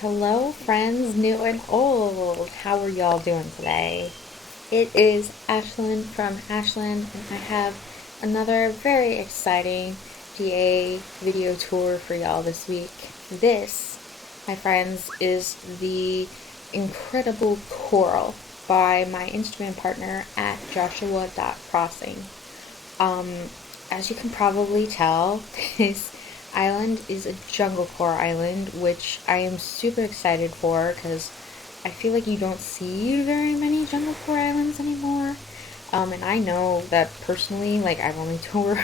Hello, friends, new and old. How are y'all doing today? It is Ashlyn from Ashlyn, and I have another very exciting DA video tour for y'all this week. This, my friends, is the incredible Coral by my Instagram partner at Joshua.crossing. Um, as you can probably tell, this island is a jungle core island, which I am super excited for because I feel like you don't see very many jungle core islands anymore. And I know that personally, like I've only toured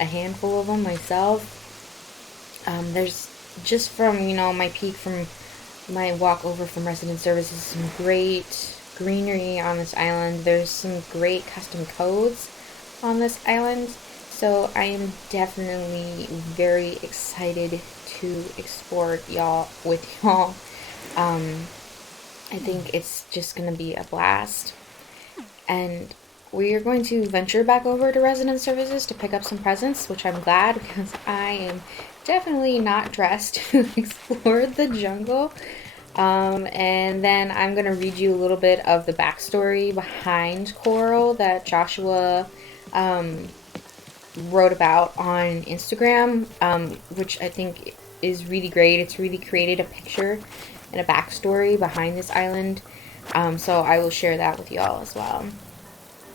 a handful of them myself. There's just from my peak from my walk over from resident services, some great greenery on this island. There's some great custom codes on this island. So I am definitely very excited to explore y'all with y'all. Um, I think it's just gonna be a blast. And we are going to venture back over to resident services to pick up some presents, which I'm glad because I am definitely not dressed to explore the jungle. And then I'm going to read you a little bit of the backstory behind Coral that Joshua um, wrote about on Instagram, which I think is really great. It's really created a picture and a backstory behind this island. So I will share that with y'all as well.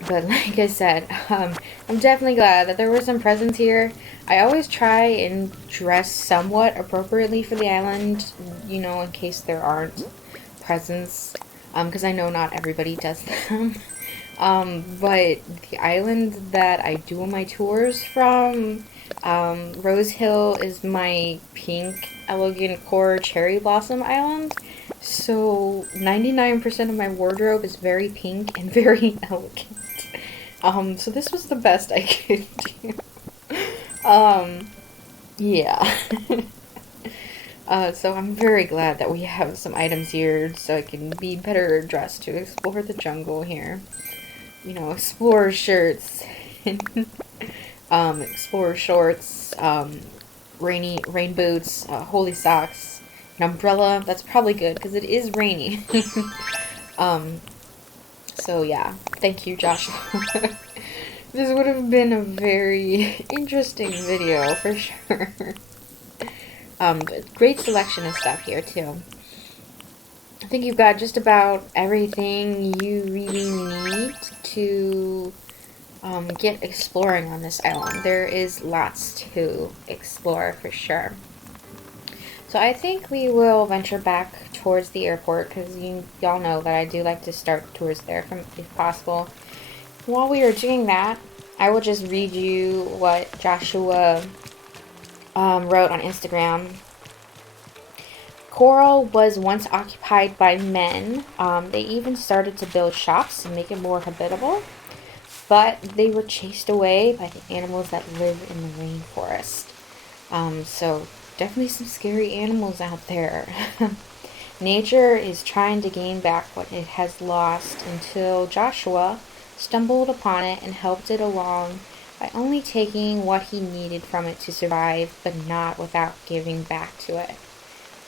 But like I said, I'm definitely glad that there were some presents here. I always try and dress somewhat appropriately for the island, in case there aren't presents, because I know not everybody does them. But the island that I do my tours from, Rose Hill, is my pink elegant core cherry blossom island. So 99% of my wardrobe is very pink and very elegant. So this was the best I could do. Um, yeah. So I'm very glad that we have some items here so I can be better dressed to explore the jungle here. Explorer shirts, explorer shorts, rain boots, holy socks, an umbrella. That's probably good because it is rainy. um, so yeah, thank you, Joshua. This would have been a very interesting video for sure. But great selection of stuff here too. I think you've got just about everything you really need to get exploring on this island. There is lots to explore for sure. So I think we will venture back towards the airport because y'all know that I do like to start tours there if possible. While we are doing that, I will just read you what Joshua wrote on Instagram. Coral was once occupied by men. They even started to build shops and make it more habitable, but they were chased away by the animals that live in the rainforest. So definitely some scary animals out there. Nature is trying to gain back what it has lost until Joshua stumbled upon it and helped it along by only taking what he needed from it to survive, but not without giving back to it.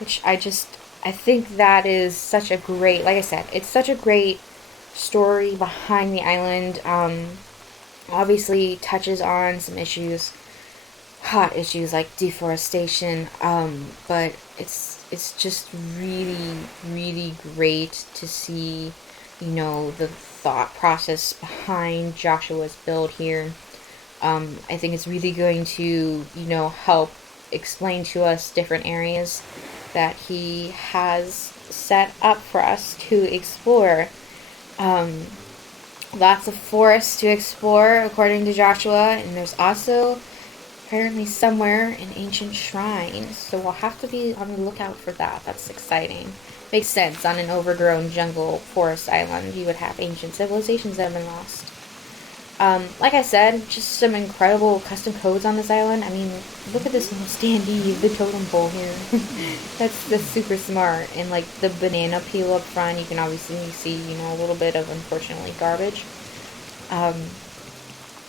Which I think that is such a great, like I said, it's such a great story behind the island. Obviously touches on some hot issues like deforestation, but it's just really, really great to see, the thought process behind Joshua's build here. I think it's really going to, help explain to us different areas that he has set up for us to explore. Um, Lots of forests to explore, according to Joshua, and there's also apparently somewhere an ancient shrine, so we'll have to be on the lookout for that. That's exciting. Makes sense. On an overgrown jungle forest island, you would have ancient civilizations that have been lost. Like I said, just some incredible custom codes on this island. I mean, look at this little standee, the totem pole here. That's super smart. And like the banana peel up front, you can obviously see, a little bit of, unfortunately, garbage. Um,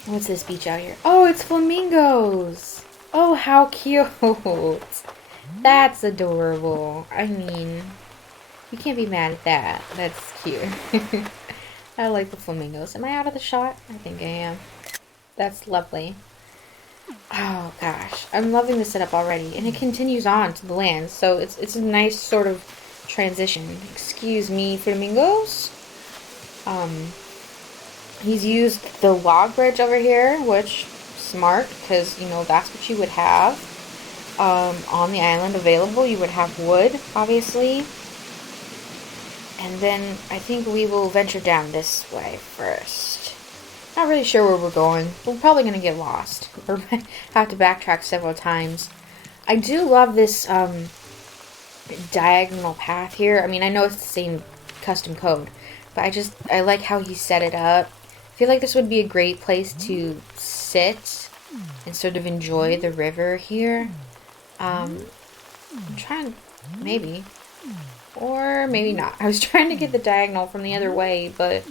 what's this beach out here? Oh, it's flamingos! Oh, how cute! That's adorable. I mean, you can't be mad at that. That's cute. I like the flamingos. Am I out of the shot? I think I am. That's lovely. Oh gosh, I'm loving the setup already, and it continues on to the land, so it's a nice sort of transition. Excuse me, flamingos. Um, he's used the log bridge over here, which smart because you know that's what you would have on the island available. You would have wood, obviously, and then I think we will venture down this way first. Not really sure where we're going. We're probably going to get lost or have to backtrack several times. I do love this diagonal path here. I mean, I know it's the same custom code, but I like how he set it up. I feel like this would be a great place to sit and sort of enjoy the river here. I'm trying, maybe, or maybe not. I was trying to get the diagonal from the other way, but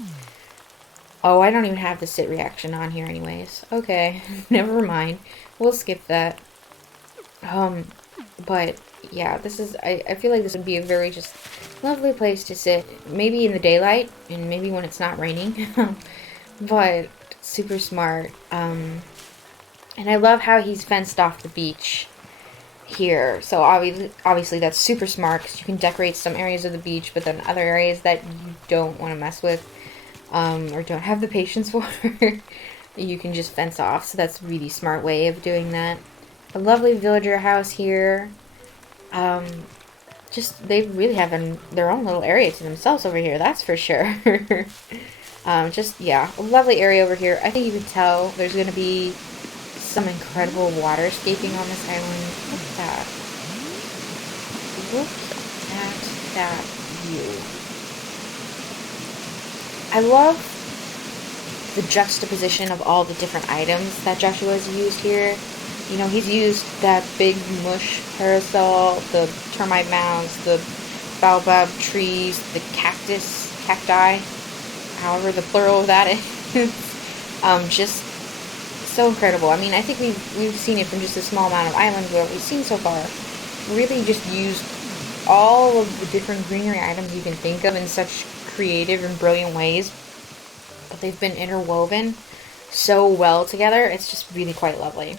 oh, I don't even have the sit reaction on here anyways. Okay, never mind. We'll skip that. But yeah, I feel like this would be a very just lovely place to sit. Maybe in the daylight, and maybe when it's not raining. But super smart. And I love how he's fenced off the beach here. So obviously that's super smart because you can decorate some areas of the beach, but then other areas that you don't want to mess with, or don't have the patience for, you can just fence off. So that's a really smart way of doing that. A lovely villager house here. Just they really have their own little area to themselves over here. That's for sure. Just yeah, a lovely area over here. I think you can tell there's gonna be some incredible waterscaping on this island. Look at that. Look at that view. I love the juxtaposition of all the different items that Joshua has used here. You know, he's used that big mush parasol, the termite mounds, the baobab trees, the cacti, however the plural of that is. Just so incredible. I mean, I think we've seen it from just a small amount of islands what we've seen so far. Really just used all of the different greenery items you can think of in such creative and brilliant ways. But they've been interwoven so well together. It's just really quite lovely.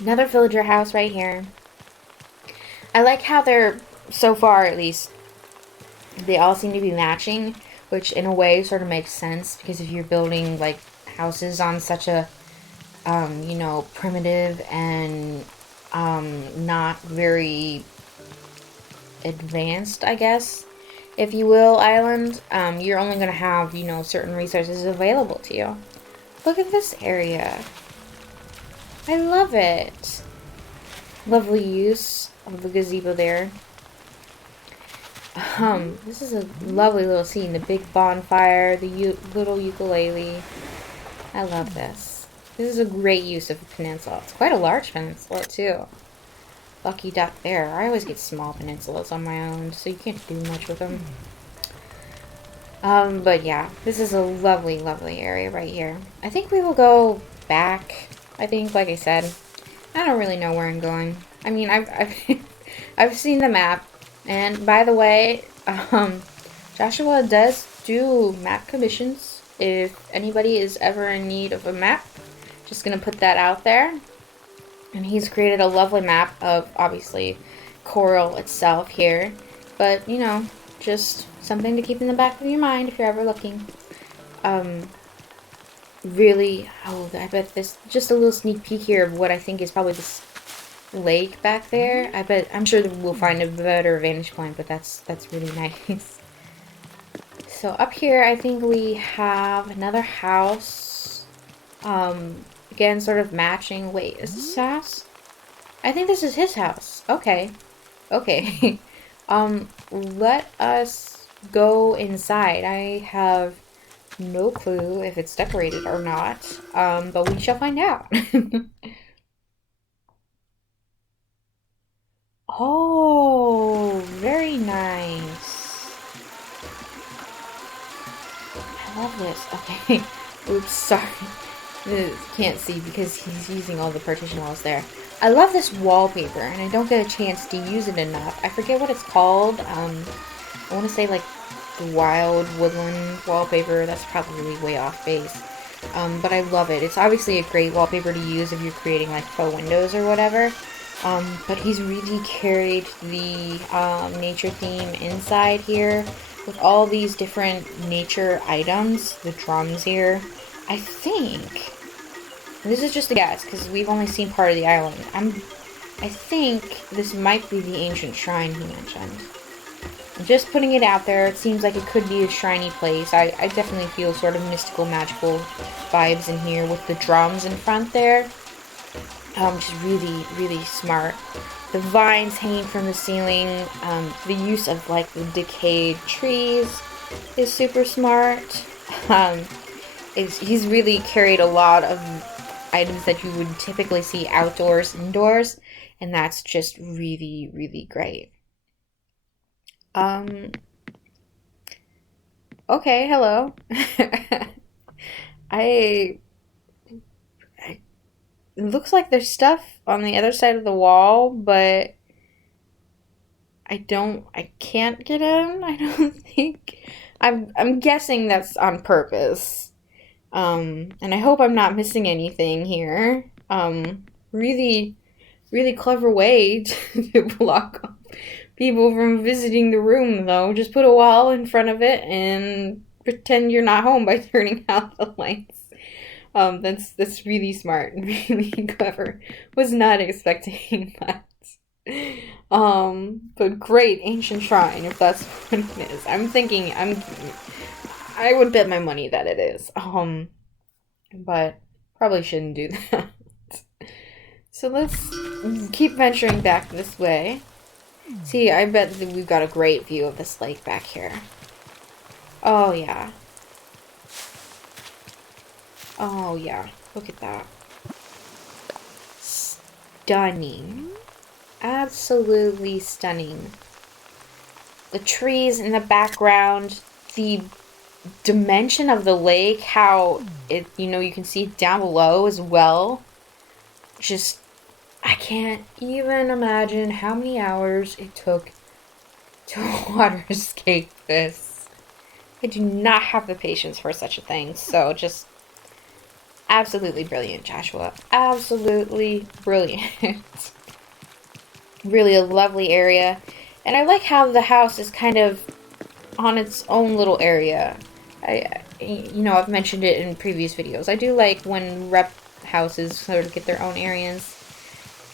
Another villager house right here. I like how they're, so far at least, they all seem to be matching, which in a way sort of makes sense because if you're building like houses on such a primitive and not very advanced, I guess, if you will, island, you're only going to have, certain resources available to you. Look at this area. I love it. Lovely use of the gazebo there. This is a lovely little scene. The big bonfire, the little ukulele. I love this. This is a great use of a peninsula. It's quite a large peninsula, too. Lucky duck there. I always get small peninsulas on my own, so you can't do much with them. But yeah, this is a lovely, lovely area right here. I think we will go back. I think, like I said, I don't really know where I'm going. I mean, I've seen the map, and by the way, Joshua does do map commissions. If anybody is ever in need of a map, just gonna put that out there. And he's created a lovely map of, obviously, Coral itself here. But, just something to keep in the back of your mind if you're ever looking. Really, I bet this, just a little sneak peek here of what I think is probably this lake back there. I'm sure that we'll find a better vantage point, but that's really nice. So up here, I think we have another house. Again, sort of matching. Wait, is this his house? I think this is his house. Okay. Let us go inside. I have no clue if it's decorated or not, but we shall find out. Oh, very nice. I love this. Okay. Oops, sorry. Can't see because he's using all the partition walls there. I love this wallpaper, and I don't get a chance to use it enough. I forget what it's called. I want to say like the wild woodland wallpaper. That's probably way off base. But I love it. It's obviously a great wallpaper to use if you're creating like faux windows or whatever. But he's really carried the nature theme inside here with all these different nature items. The drums here. I think, and this is just a guess because we've only seen part of the island. I think this might be the ancient shrine he mentioned. I'm just putting it out there. It seems like it could be a shriny place. I definitely feel sort of mystical, magical vibes in here with the drums in front there. Just really, really smart. The vines hanging from the ceiling, the use of like the decayed trees is super smart. He's really carried a lot of items that you would typically see outdoors, indoors, and that's just really, really great. Okay, hello. I It looks like there's stuff on the other side of the wall, but I can't get in. I don't think. I'm guessing that's on purpose. And I hope I'm not missing anything here. Really, really clever way to block off people from visiting the room, though. Just put a wall in front of it and pretend you're not home by turning out the lights. That's really smart and really clever. Was not expecting that. But great ancient shrine, if that's what it is. I would bet my money that it is. But probably shouldn't do that. So let's keep venturing back this way. See, I bet that we've got a great view of this lake back here. Oh yeah. Oh yeah. Look at that. Stunning. Absolutely stunning. The trees in the background, the dimension of the lake, how you can see it down below as well. Just, I can't even imagine how many hours it took to water escape this. I do not have the patience for such a thing, so just absolutely brilliant, Joshua. Absolutely brilliant. Really a lovely area. And I like how the house is kind of on its own little area. I've mentioned it in previous videos. I do like when rep houses sort of get their own areas.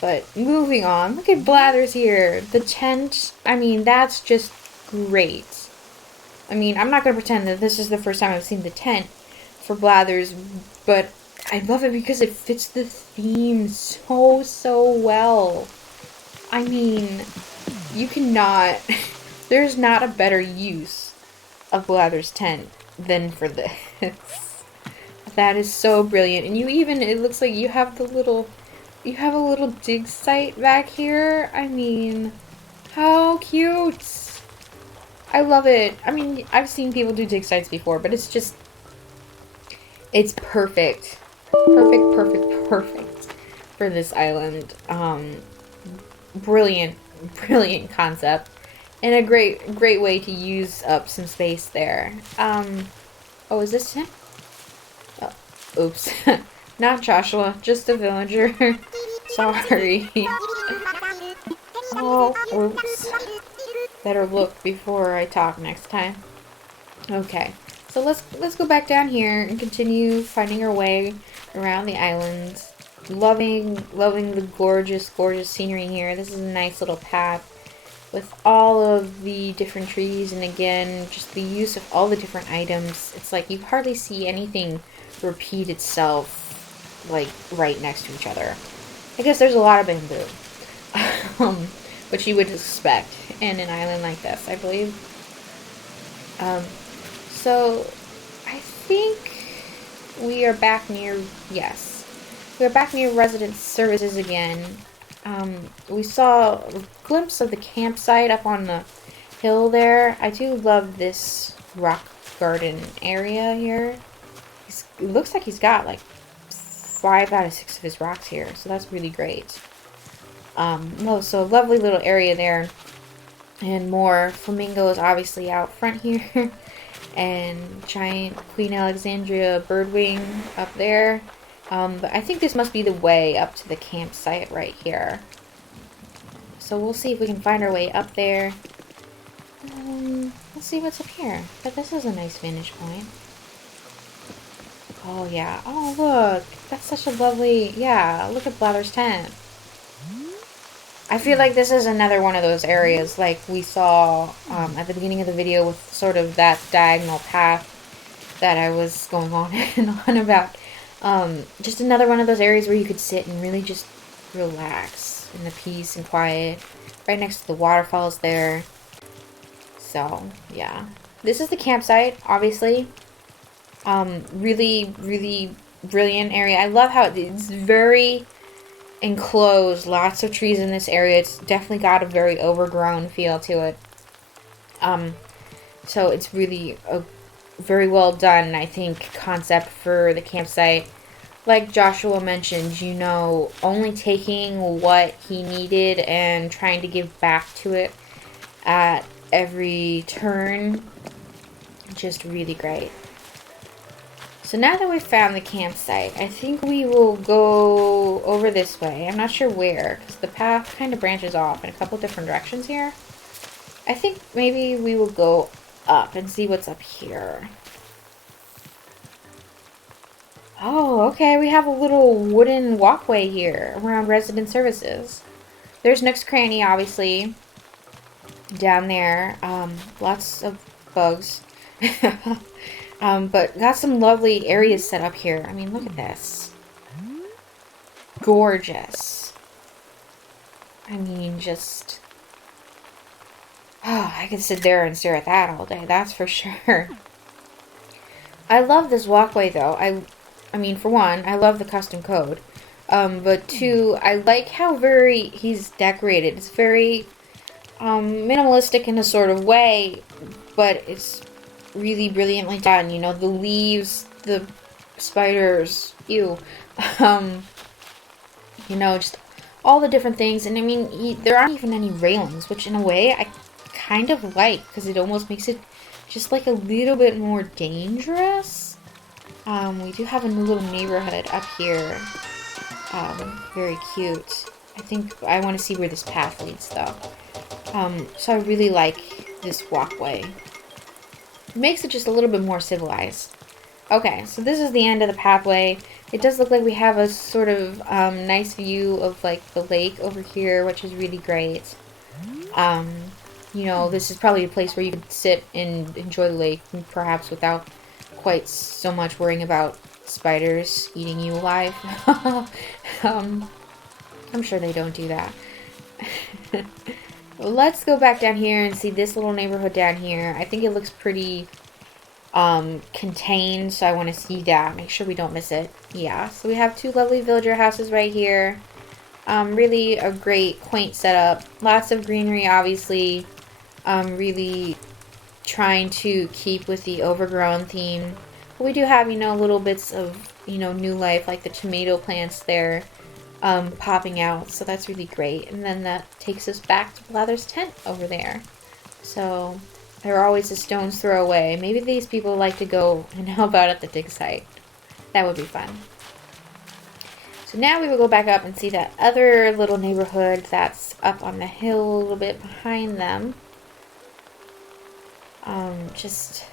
But moving on, look at Blathers here. The tent, that's just great. I'm not going to pretend that this is the first time I've seen the tent for Blathers, but I love it because it fits the theme so well. You cannot, there's not a better use of Blathers' tent than for this. That is so brilliant. And it looks like you have a little dig site back here. How cute. I love it. I've seen people do dig sites before, but it's perfect. Perfect for this island. Brilliant concept. And a great way to use up some space there. Oh, is this him? Oh, oops. Not Joshua, just a villager. Sorry. Oh, oops. Better look before I talk next time. Okay. So let's go back down here and continue finding our way around the island. Loving the gorgeous scenery here. This is a nice little path with all of the different trees, and again, just the use of all the different items. It's like you hardly see anything repeat itself, like, right next to each other. I guess there's a lot of bamboo. Which you would expect in an island like this, I believe. So, I think we are back near, yes. We are back near resident services again. We saw a glimpse of the campsite up on the hill there. I do love this rock garden area here. It looks like he's got like 5 out of 6 of his rocks here, so that's really great. Oh, so a lovely little area there. And more flamingos obviously out front here. And giant Queen Alexandria birdwing up there. But I think this must be the way up to the campsite right here. So we'll see if we can find our way up there. Let's see what's up here. But this is a nice vantage point. Oh yeah. Oh look. That's such a lovely... Yeah, look at Blather's tent. I feel like this is another one of those areas like we saw at the beginning of the video with sort of that diagonal path that I was going on and on about. Just another one of those areas where you could sit and really just relax in the peace and quiet. Right next to the waterfalls there. So, yeah. This is the campsite, obviously. Really, really brilliant area. I love how it's very enclosed. Lots of trees in this area. It's definitely got a very overgrown feel to it. So it's really a very well done, I think, concept for the campsite. Like Joshua mentioned, you know, only taking what he needed and trying to give back to it at every turn. Just really great. So now that we've found the campsite, I think we will go over this way. I'm not sure where, because the path kind of branches off in a couple different directions here. I think maybe we will go up and see what's up here. Oh, okay, we have a little wooden walkway here around resident services. There's Nook's Cranny, obviously, down there. Lots of bugs. But got some lovely areas set up here. I mean, look at this. Gorgeous. I mean, just... Oh, I could sit there and stare at that all day, that's for sure. I love this walkway, though. I mean, for one, I love the custom code. But two, I like how he's decorated. It's very minimalistic in a sort of way, but it's really brilliantly done. You know, the leaves, the spiders, ew. You know, just all the different things. And I mean, there aren't even any railings, which in a way I kind of like, because it almost makes it just like a little bit more dangerous. We do have a new little neighborhood up here. Very cute. I think I want to see where this path leads, though. So I really like this walkway. It makes it just a little bit more civilized. Okay, so this is the end of the pathway. It does look like we have a sort of nice view of like the lake over here, which is really great. You know, this is probably a place where you could sit and enjoy the lake, perhaps without quite so much worrying about spiders eating you alive. I'm sure they don't do that. Let's go back down here and see this little neighborhood down here. I think it looks pretty contained, so I want to see that. Make sure we don't miss it. Yeah, so we have two lovely villager houses right here. Really a great, quaint setup. Lots of greenery, obviously. Really trying to keep with the overgrown theme. But we do have, you know, little bits of, you know, new life, like the tomato plants there popping out. So that's really great. And then that takes us back to Blather's tent over there. So they're always a stone's throw away. Maybe these people like to go and help out at the dig site. That would be fun. So now we will go back up and see that other little neighborhood that's up on the hill a little bit behind them. Just,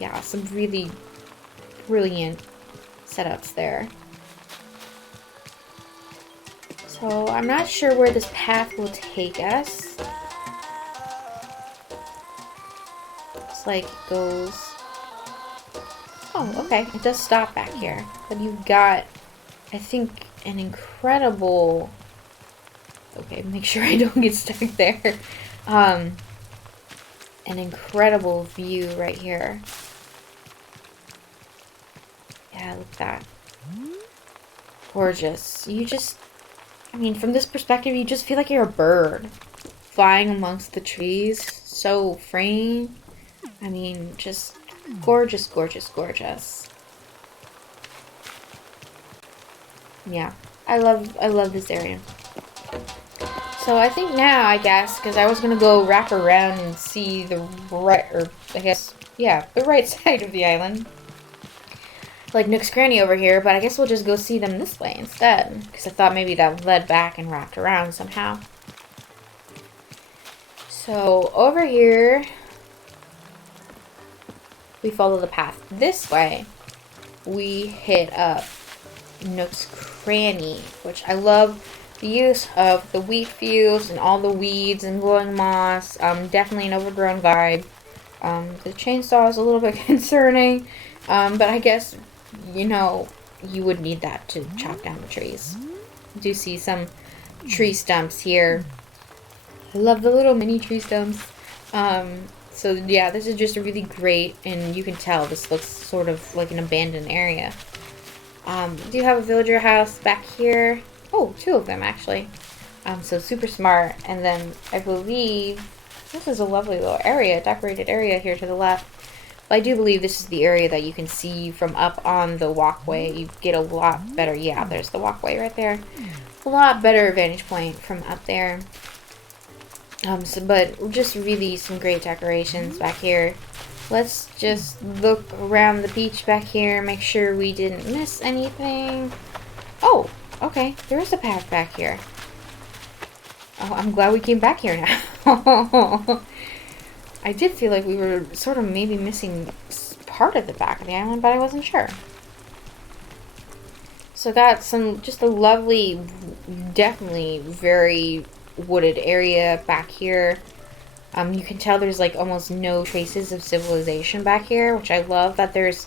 yeah, some really brilliant setups there. So I'm not sure where this path will take us. Looks like it goes... Oh, okay. It does stop back here. But you've got, I think, an incredible... Okay, make sure I don't get stuck there. An incredible view right here. Yeah, look at that. Gorgeous. You just... I mean, from this perspective, you just feel like you're a bird. Flying amongst the trees. So freeing. I mean, just gorgeous, gorgeous, gorgeous. Yeah, I love this area. So I think now, I guess, because I was gonna go wrap around and see the right, or I guess, yeah, the right side of the island, like Nook's Cranny over here. But I guess we'll just go see them this way instead, because I thought maybe that led back and wrapped around somehow. So over here, we follow the path this way. We hit up Nook's Cranny, which I love the use of the wheat fields and all the weeds and glowing moss. Definitely an overgrown vibe. The chainsaw is a little bit concerning, but I guess, you know, you would need that to chop down the trees. I do see some tree stumps here. I love the little mini tree stumps. So yeah, this is just a really great, and you can tell this looks sort of like an abandoned area. We do have a villager house back here. Oh, two of them actually. So super smart. And then I believe this is a lovely little area, decorated area here to the left. But I do believe this is the area that you can see from up on the walkway. You get a lot better, yeah, there's the walkway right there. A lot better vantage point from up there. But just really some great decorations back here. Let's just look around the beach back here, make sure we didn't miss anything. Oh, okay, there is a path back here. Oh, I'm glad we came back here now. I did feel like we were sort of maybe missing part of the back of the island, but I wasn't sure. So got some, just a lovely, definitely very wooded area back here. You can tell there's like almost no traces of civilization back here, which I love that there's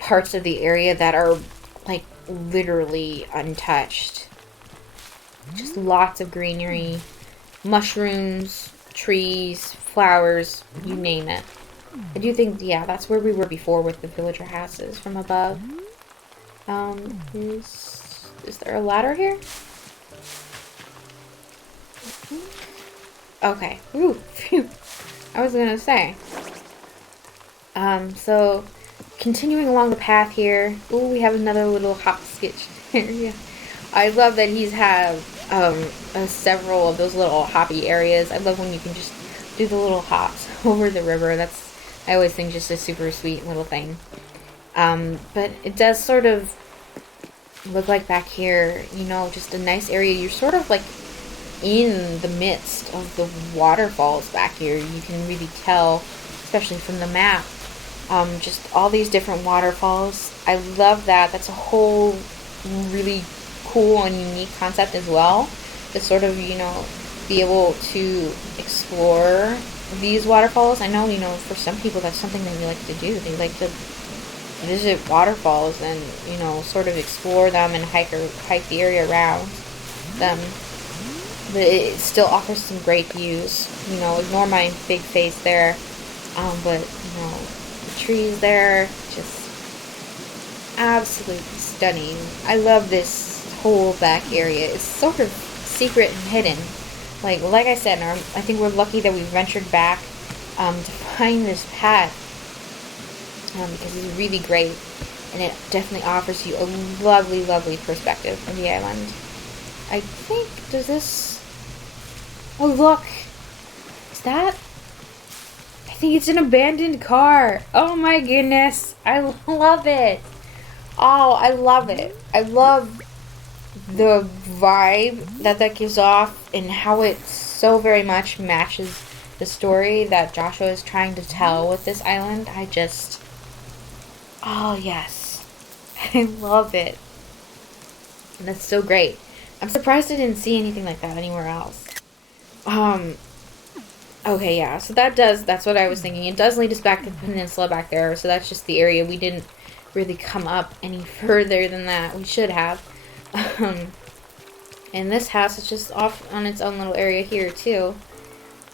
parts of the area that are like literally untouched. Just lots of greenery, mushrooms, trees, flowers, you name it. I do think, yeah, that's where we were before with the villager houses from above. Is there a ladder here? Okay. Ooh, phew. I was gonna say. So continuing along the path here. Ooh, we have another little hopscotch area. I love that he's have several of those little hoppy areas. I love when you can just do the little hops over the river. That's, I always think, just a super sweet little thing. But it does sort of look like back here, you know, just a nice area. You're sort of like in the midst of the waterfalls back here. You can really tell, especially from the map, just all these different waterfalls. I love that. That's a whole really cool and unique concept as well, to sort of, you know, be able to explore these waterfalls. I know, you know, for some people that's something that you like to do. They like to visit waterfalls and, you know, sort of explore them and hike the area around them. But it still offers some great views. You know, ignore my big face there. But, you know, the trees there, just absolutely stunning. I love this whole back area. It's sort of secret and hidden. Like I said, I think we're lucky that we ventured back to find this path. Because it's really great. And it definitely offers you a lovely, lovely perspective of the island. I think, does this... Oh, look! Is that... I think it's an abandoned car. Oh my goodness. I love it. Oh, I love it. I love the vibe that gives off and how it so very much matches the story that Joshua is trying to tell with this island. I just... Oh, yes. I love it. And that's so great. I'm surprised I didn't see anything like that anywhere else. Okay, yeah, so that's what I was thinking. It does lead us back to the peninsula back there, so that's just the area. We didn't really come up any further than that. We should have. And this house is just off on its own little area here, too.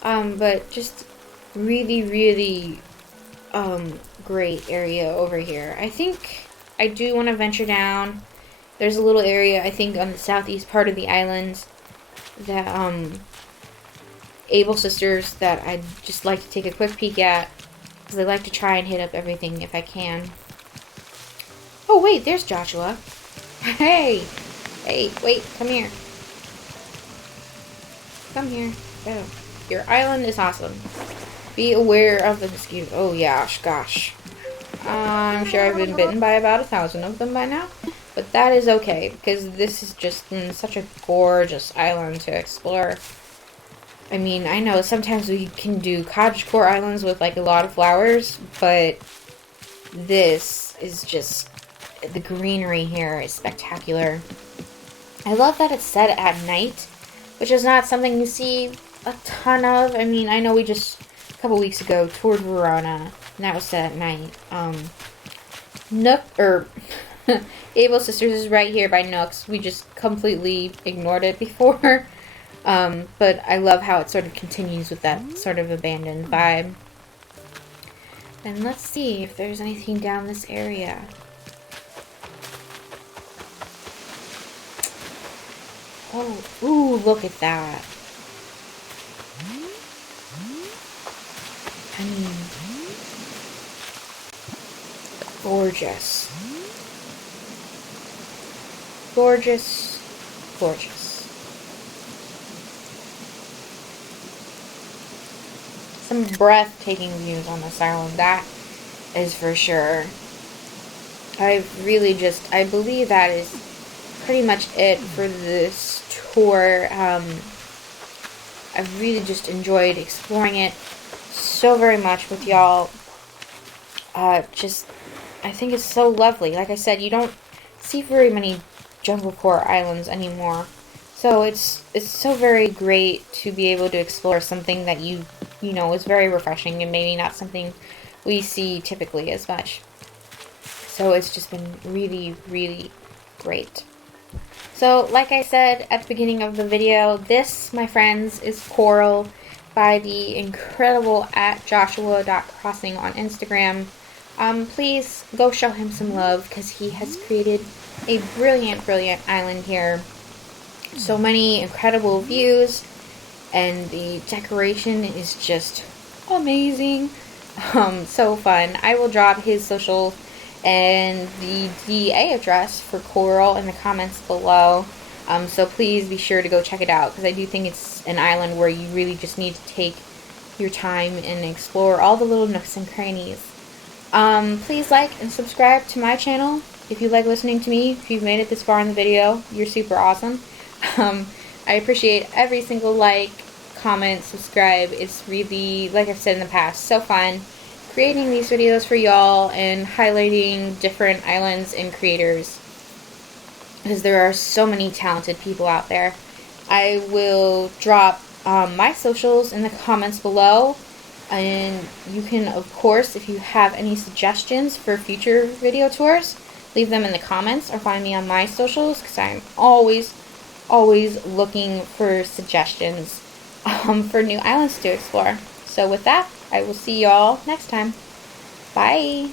But just really, really, great area over here. I think I do want to venture down. There's a little area, I think, on the southeast part of the island that, Able Sisters, that I'd just like to take a quick peek at, because I like to try and hit up everything if I can. Oh, wait, there's Joshua. Hey! Hey, wait, come here. Come here. Oh, your island is awesome. Be aware of the mosquitoes. Oh, yeah, gosh. I'm sure I've been bitten by about 1,000 of them by now. But that is okay, because this is just such a gorgeous island to explore. I mean, I know sometimes we can do cottagecore islands with like a lot of flowers, but this is just, the greenery here is spectacular. I love that it's set at night, which is not something you see a ton of. I mean, I know we just a couple weeks ago toured Verona, and that was set at night. Nook, or Able Sisters is right here by Nooks. We just completely ignored it before. But I love how it sort of continues with that sort of abandoned vibe. And let's see if there's anything down this area. Oh, ooh, look at that. I mean, gorgeous. Gorgeous, gorgeous. Some breathtaking views on this island, that is for sure. I believe that is pretty much it for this tour. I've really just enjoyed exploring it so very much with y'all. I think it's so lovely. Like I said, you don't see very many jungle core islands anymore. So it's so very great to be able to explore something that you know is very refreshing and maybe not something we see typically as much. So it's just been really, really great. So like I said at the beginning of the video, this, my friends, is Coral by the incredible @Joshua.crossing on Instagram. Please go show him some love because he has created a brilliant, brilliant island here. So many incredible views, and the decoration is just amazing. So fun. I will drop his social and the DA address for Coral in the comments below. So please be sure to go check it out because I do think it's an island where you really just need to take your time and explore all the little nooks and crannies. Please like and subscribe to my channel if you like listening to me. If you've made it this far in the video, you're super awesome. I appreciate every single like, comment, subscribe. It's really, like I've said in the past, so fun creating these videos for y'all and highlighting different islands and creators because there are so many talented people out there. I will drop my socials in the comments below, and you can, of course, if you have any suggestions for future video tours, leave them in the comments or find me on my socials because I'm always looking for suggestions for new islands to explore. So with that, I will see y'all next time. Bye!